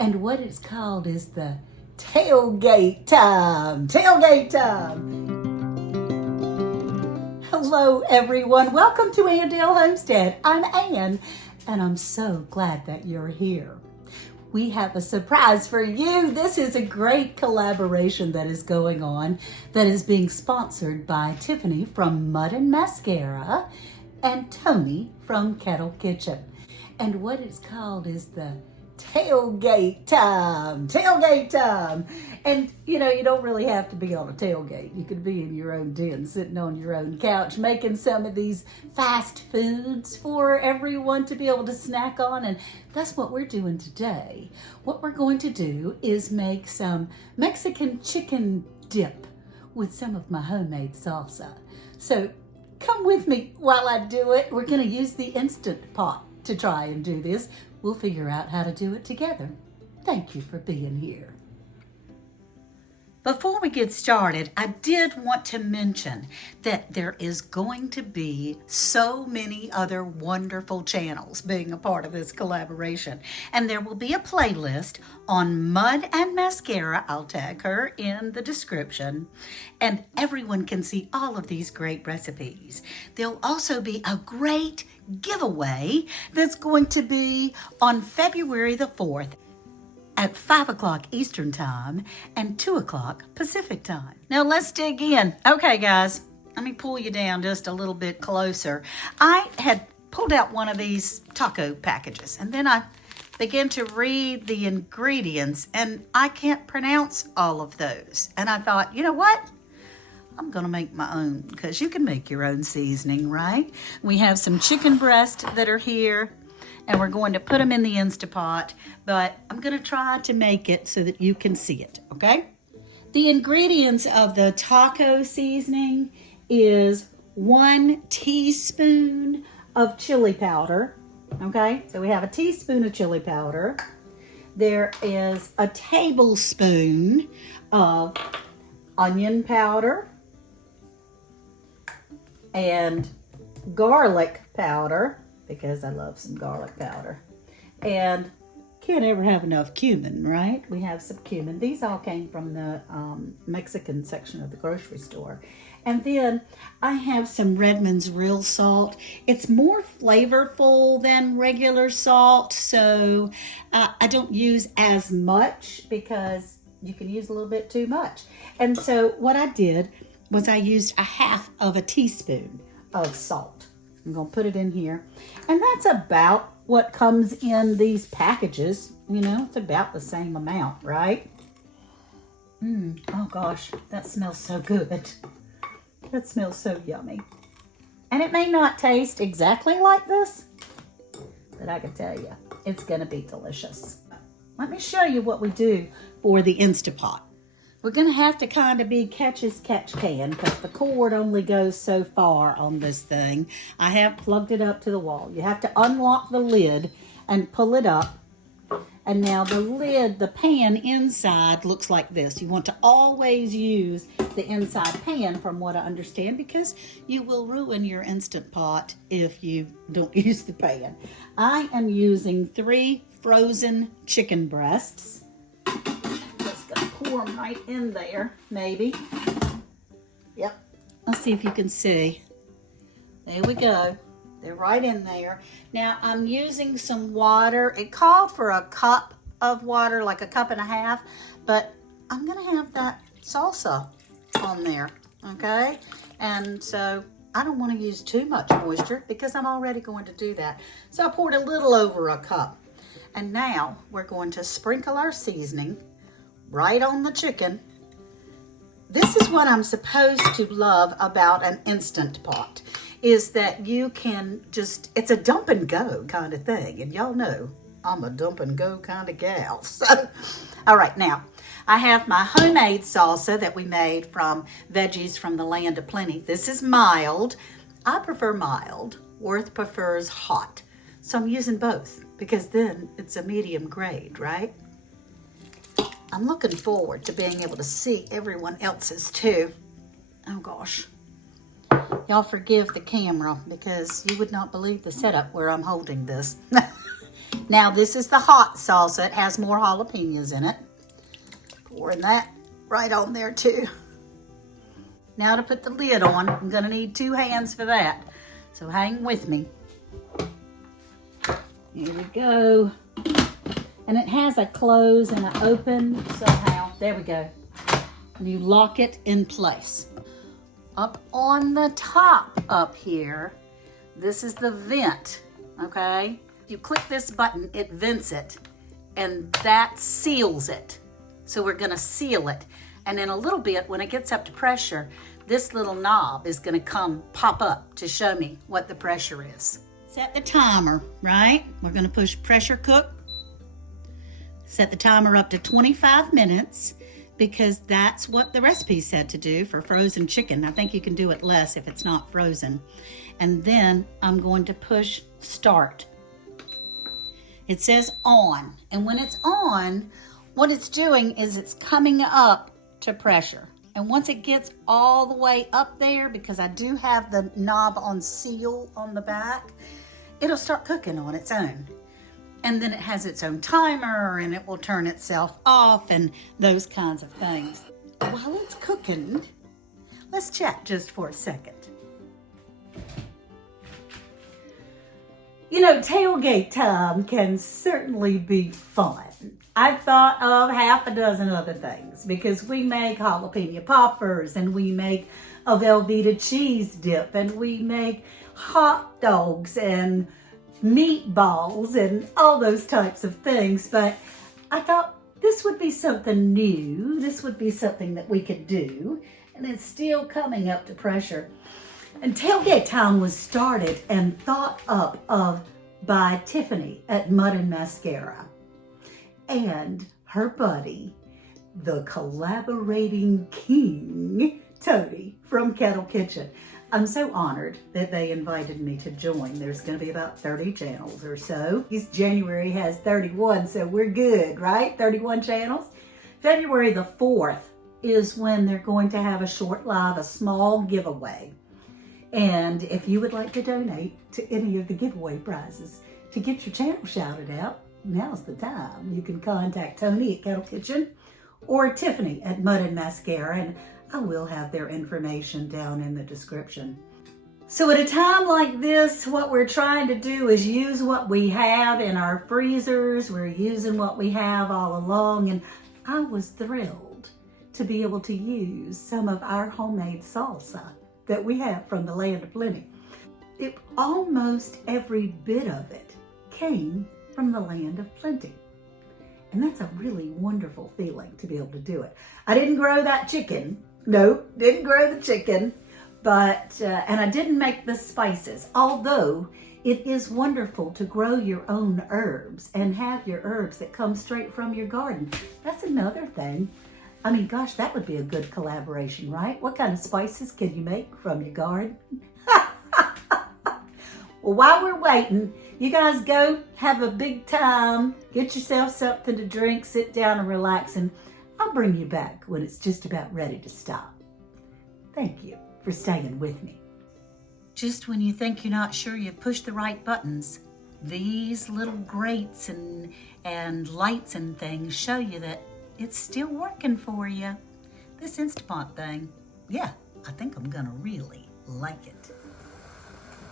And what it's called is the tailgate time. Tailgate time. Hello, everyone. Welcome to Annandale Homestead. I'm Ann, and I'm so glad that you're here. We have a surprise for you. This is a great collaboration that is going on that is being sponsored by Tiffany from Mud and Mascara and Tony from Kettle Kitchen. And what it's called is the tailgate time. Tailgate time. And you know, you don't really have to be on a tailgate. You could be in your own den, sitting on your own couch, making some of these fast foods for everyone to be able to snack on. And that's what we're doing today. What we're going to do is make some Mexican chicken dip with some of my homemade salsa. So come with me while I do it. We're going to use the Instant Pot to try and do this. We'll figure out how to do it together. Thank you for being here. Before we get started, I did want to mention that there is going to be so many other wonderful channels being a part of this collaboration. And there will be a playlist on Mud and Mascara. I'll tag her in the description. And everyone can see all of these great recipes. There'll also be a great giveaway that's going to be on February the 4th. At 5 o'clock Eastern Time and 2 o'clock Pacific Time. Now let's dig in. Okay, guys, let me pull you down just a little bit closer. I had pulled out one of these taco packages, and then I began to read the ingredients, and I can't pronounce all of those. And I thought, you know what? I'm gonna make my own, because you can make your own seasoning, right? We have some chicken breasts that are here, and we're going to put them in the Instapot, but I'm gonna try to make it so that you can see it, okay? The ingredients of the taco seasoning is 1 teaspoon of chili powder, okay? So we have a teaspoon of chili powder. There is a tablespoon of onion powder and garlic powder, because I love some garlic powder. And can't ever have enough cumin, right? We have some cumin. These all came from the Mexican section of the grocery store. And then I have some Redmond's real salt. It's more flavorful than regular salt, so I don't use as much because you can use a little bit too much. And so what I did was I used a half of a teaspoon of salt. I'm gonna put it in here. And that's about what comes in these packages. You know, it's about the same amount, right? Oh gosh, that smells so good. That smells so yummy. And it may not taste exactly like this, but I can tell you, it's gonna be delicious. Let me show you what we do for the Instapot. We're gonna have to kind of be catch as catch can, because the cord only goes so far on this thing. I have plugged it up to the wall. You have to unlock the lid and pull it up. And now the lid, the pan inside looks like this. You want to always use the inside pan, from what I understand, because you will ruin your Instant Pot if you don't use the pan. I am using 3 frozen chicken breasts. Pour them right in there, maybe. Yep. Let's see if you can see. There we go. They're right in there. Now I'm using some water. It called for a cup of water, like a cup and a half, but I'm gonna have that salsa on there, okay? And so I don't want to use too much moisture because I'm already going to do that. So I poured a little over a cup. And now we're going to sprinkle our seasoning right on the chicken. This is what I'm supposed to love about an Instant Pot, is that you can just, it's a dump and go kind of thing. And y'all know I'm a dump and go kind of gal. So, all right, now I have my homemade salsa that we made from veggies from the Land of Plenty. This is mild. I prefer mild. Worth prefers hot. So I'm using both, because then it's a medium grade, right? I'm looking forward to being able to see everyone else's too. Oh gosh. Y'all forgive the camera, because you would not believe the setup where I'm holding this. Now this is the hot salsa. It has more jalapenos in it. Pouring that right on there too. Now to put the lid on, I'm gonna need 2 hands for that. So hang with me. Here we go. And it has a close and an open somehow. There we go. And you lock it in place. Up on the top up here, this is the vent, okay? You click this button, it vents it, and that seals it. So we're gonna seal it. And in a little bit, when it gets up to pressure, this little knob is gonna pop up to show me what the pressure is. Set the timer, right? We're gonna push pressure cook. Set the timer up to 25 minutes because that's what the recipe said to do for frozen chicken. I think you can do it less if it's not frozen. And then I'm going to push start. It says on, and when it's on, what it's doing is it's coming up to pressure. And once it gets all the way up there, because I do have the knob on seal on the back, it'll start cooking on its own. And then it has its own timer and it will turn itself off and those kinds of things. While it's cooking, let's chat just for a second. You know, tailgate time can certainly be fun. I've thought of half a dozen other things because we make jalapeno poppers and we make a Velveeta cheese dip and we make hot dogs and meatballs and all those types of things. But I thought this would be something new. This would be something that we could do. And it's still coming up to pressure. And tailgate time was started and thought up of by Tiffany at Mud and Mascara and her buddy, the collaborating king, Tony from Kettle Kitchen. I'm so honored that they invited me to join. There's going to be about 30 channels or so. January has 31, so we're good, right? 31 channels. February the 4th is when they're going to have a short live, a small giveaway. And if you would like to donate to any of the giveaway prizes to get your channel shouted out, now's the time. You can contact Tony at Kettle Kitchen or Tiffany at Mud and Mascara, and I will have their information down in the description. So at a time like this, what we're trying to do is use what we have in our freezers. We're using what we have all along, and I was thrilled to be able to use some of our homemade salsa that we have from the Land of Plenty. Almost every bit of it came from the Land of Plenty. And that's a really wonderful feeling to be able to do it. I didn't grow that chicken. No, didn't grow the chicken. But, and I didn't make the spices. Although it is wonderful to grow your own herbs and have your herbs that come straight from your garden. That's another thing. I mean, gosh, that would be a good collaboration, right? What kind of spices can you make from your garden? Well, while we're waiting, you guys go have a big time, get yourself something to drink, sit down and relax, and I'll bring you back when it's just about ready to stop. Thank you for staying with me. Just when you think you're not sure you've pushed the right buttons, these little grates and lights and things show you that it's still working for you. This Instapot thing, yeah, I think I'm gonna really like it.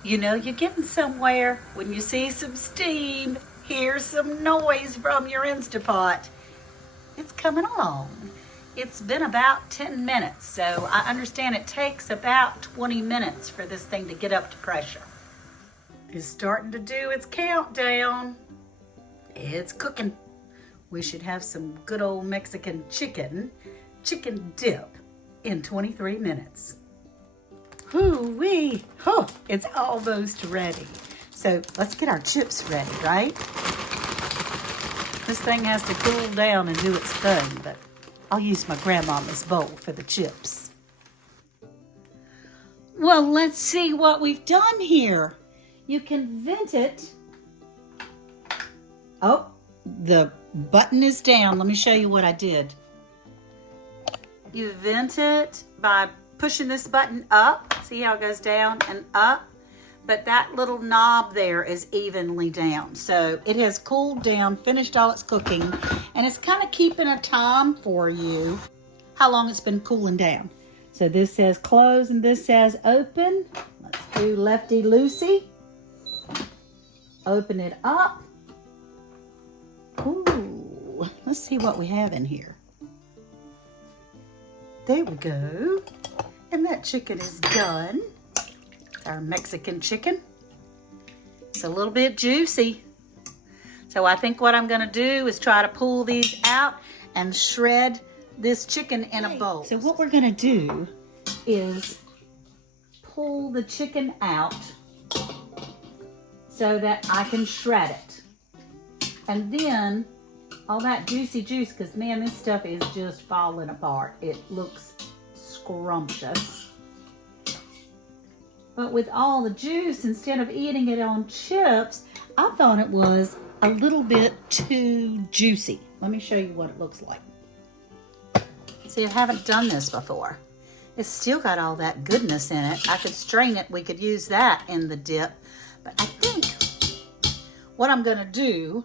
You know you're getting somewhere when you see some steam, hear some noise from your Instapot. It's coming along. It's been about 10 minutes, so I understand it takes about 20 minutes for this thing to get up to pressure. It's starting to do its countdown. It's cooking. We should have some good old Mexican chicken dip in 23 minutes. Hoo-wee! Oh, it's almost ready. So let's get our chips ready, right? This thing has to cool down and do its thing, but I'll use my grandmama's bowl for the chips. Well, let's see what we've done here. You can vent it. Oh, the button is down. Let me show you what I did. You vent it by pushing this button up. See how it goes down and up? but that little knob there is evenly down. So it has cooled down, finished all its cooking, and it's kind of keeping a time for you how long it's been cooling down. So this says close and this says open. Let's do lefty loosey. Open it up. Ooh, let's see what we have in here. There we go. And that chicken is done. Our Mexican chicken. It's a little bit juicy. So I think what I'm gonna do is try to pull these out and shred this chicken in a bowl. So what we're gonna do is pull the chicken out so that I can shred it. And then all that juicy juice, because man, this stuff is just falling apart. It looks scrumptious. But with all the juice, instead of eating it on chips, I thought it was a little bit too juicy. Let me show you what it looks like. See, I haven't done this before. It's still got all that goodness in it. I could strain it. We could use that in the dip. But I think what I'm going to do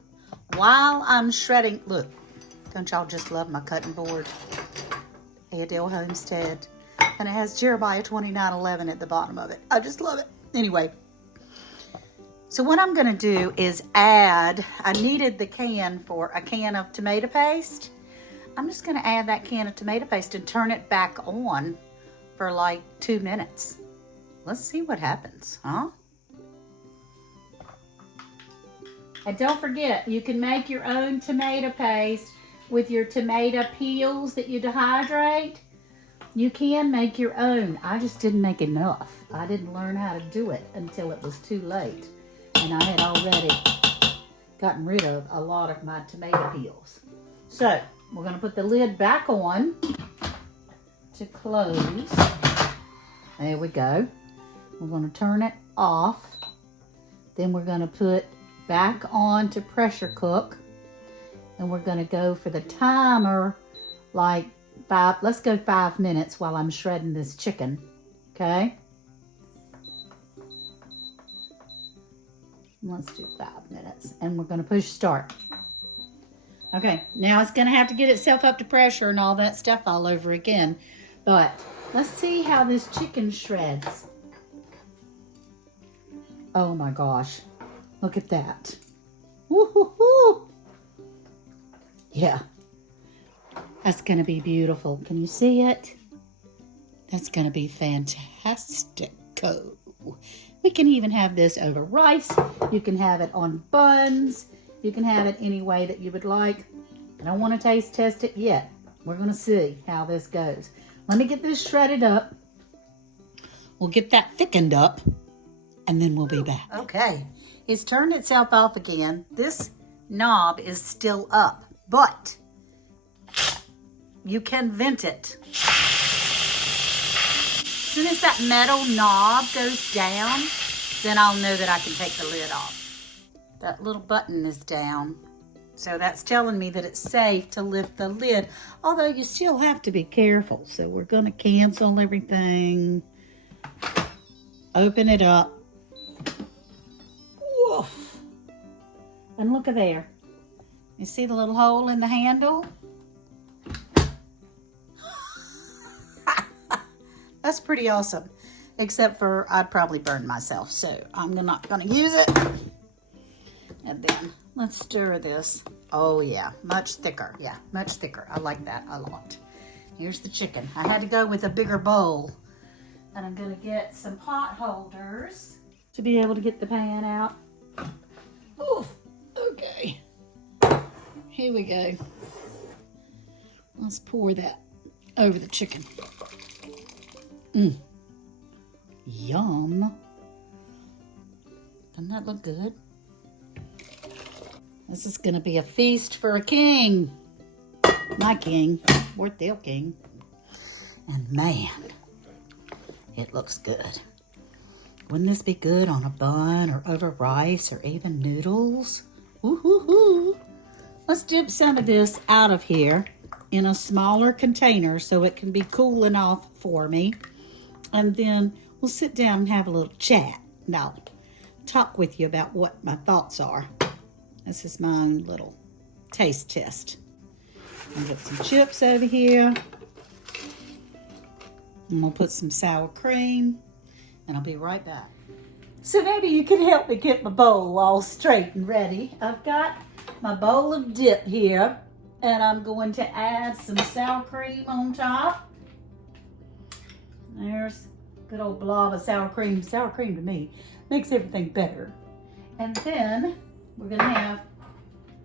while I'm shredding, look, don't y'all just love my cutting board? Airedale Homestead. And it has Jeremiah 29:11 at the bottom of it. I just love it. Anyway, so what I'm going to do is add, I needed the can for a can of tomato paste. I'm just going to add that can of tomato paste and turn it back on for like 2 minutes. Let's see what happens, huh? And don't forget, you can make your own tomato paste with your tomato peels that you dehydrate. You can make your own. I just didn't make enough. I didn't learn how to do it until it was too late. And I had already gotten rid of a lot of my tomato peels. So, we're going to put the lid back on to close. There we go. We're going to turn it off. Then we're going to put back on to pressure cook. And we're going to go for the timer like let's go 5 minutes while I'm shredding this chicken. Okay? Let's do 5 minutes. And we're going to push start. Okay, now it's going to have to get itself up to pressure and all that stuff all over again. But let's see how this chicken shreds. Oh my gosh. Look at that. Woo-hoo-hoo. Yeah. That's going to be beautiful. Can you see it? That's going to be fantastic. We can even have this over rice. You can have it on buns. You can have it any way that you would like. I don't want to taste test it yet. We're going to see how this goes. Let me get this shredded up. We'll get that thickened up, and then we'll be back. Okay. It's turned itself off again. This knob is still up, but you can vent it. As soon as that metal knob goes down, then I'll know that I can take the lid off. That little button is down, so that's telling me that it's safe to lift the lid, although you still have to be careful. So we're going to cancel everything, open it up. Woof. And look at there. You see the little hole in the handle? That's pretty awesome, except for I'd probably burn myself, so I'm not going to use it. And then let's stir this. Oh yeah, much thicker. Yeah, much thicker. I like that a lot. Here's the chicken. I had to go with a bigger bowl. And I'm going to get some pot holders to be able to get the pan out. Oof. Okay. Here we go. Let's pour that over the chicken. Yum. Doesn't that look good? This is going to be a feast for a king. My king. Or their king. And man, it looks good. Wouldn't this be good on a bun or over rice or even noodles? Woo-hoo-hoo. Let's dip some of this out of here in a smaller container so it can be cooling off for me. And then we'll sit down and have a little chat. and I'll talk with you about what my thoughts are. This is my own little taste test. I'll get some chips over here. I'm gonna put some sour cream, and I'll be right back. So maybe you can help me get my bowl all straight and ready. I've got my bowl of dip here, and I'm going to add some sour cream on top. There's a good old blob of sour cream. Sour cream to me makes everything better. And then we're gonna have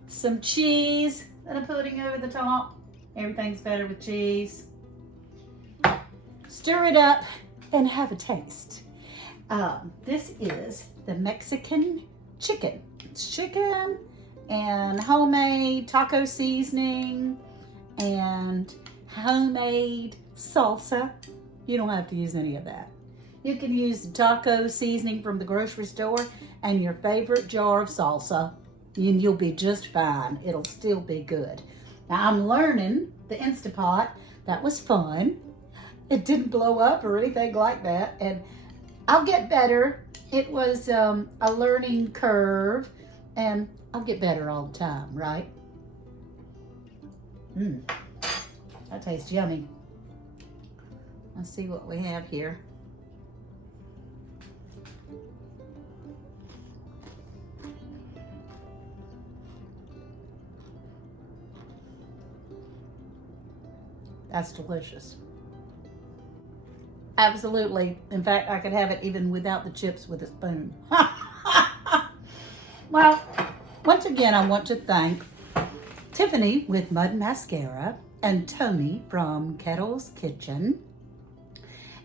some cheese that I'm putting over the top. Everything's better with cheese. Stir it up and have a taste. This is the Mexican chicken. It's chicken and homemade taco seasoning and homemade salsa. You don't have to use any of that. You can use the taco seasoning from the grocery store and your favorite jar of salsa, and you'll be just fine. It'll still be good. Now I'm learning the Instapot. That was fun. It didn't blow up or anything like that, and I'll get better. It was a learning curve, and I'll get better all the time, right? That tastes yummy. Let's see what we have here. That's delicious. Absolutely. In fact, I could have it even without the chips with a spoon. Well, once again, I want to thank Tiffany with Mud Mascara and Tony from Kettle's Kitchen,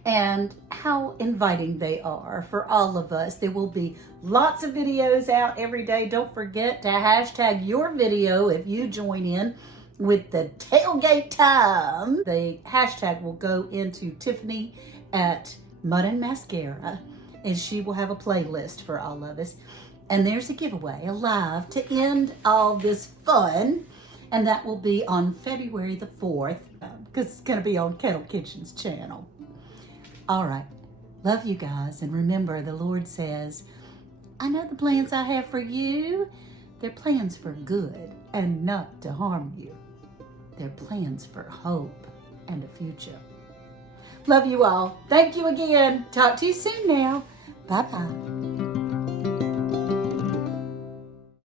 and how inviting they are for all of us. There will be lots of videos out every day. Don't forget to hashtag your video if you join in with the tailgate time. The hashtag will go into Tiffany at Mud and Mascara, and she will have a playlist for all of us. And there's a giveaway, a live, to end all this fun, and that will be on February the 4th, because it's going to be on Kettle Kitchen's channel. All right, love you guys, and remember, the Lord says, I know the plans I have for you. They're plans for good and not to harm you. They're plans for hope and a future. Love you all. Thank you again. Talk to you soon now. Bye-bye.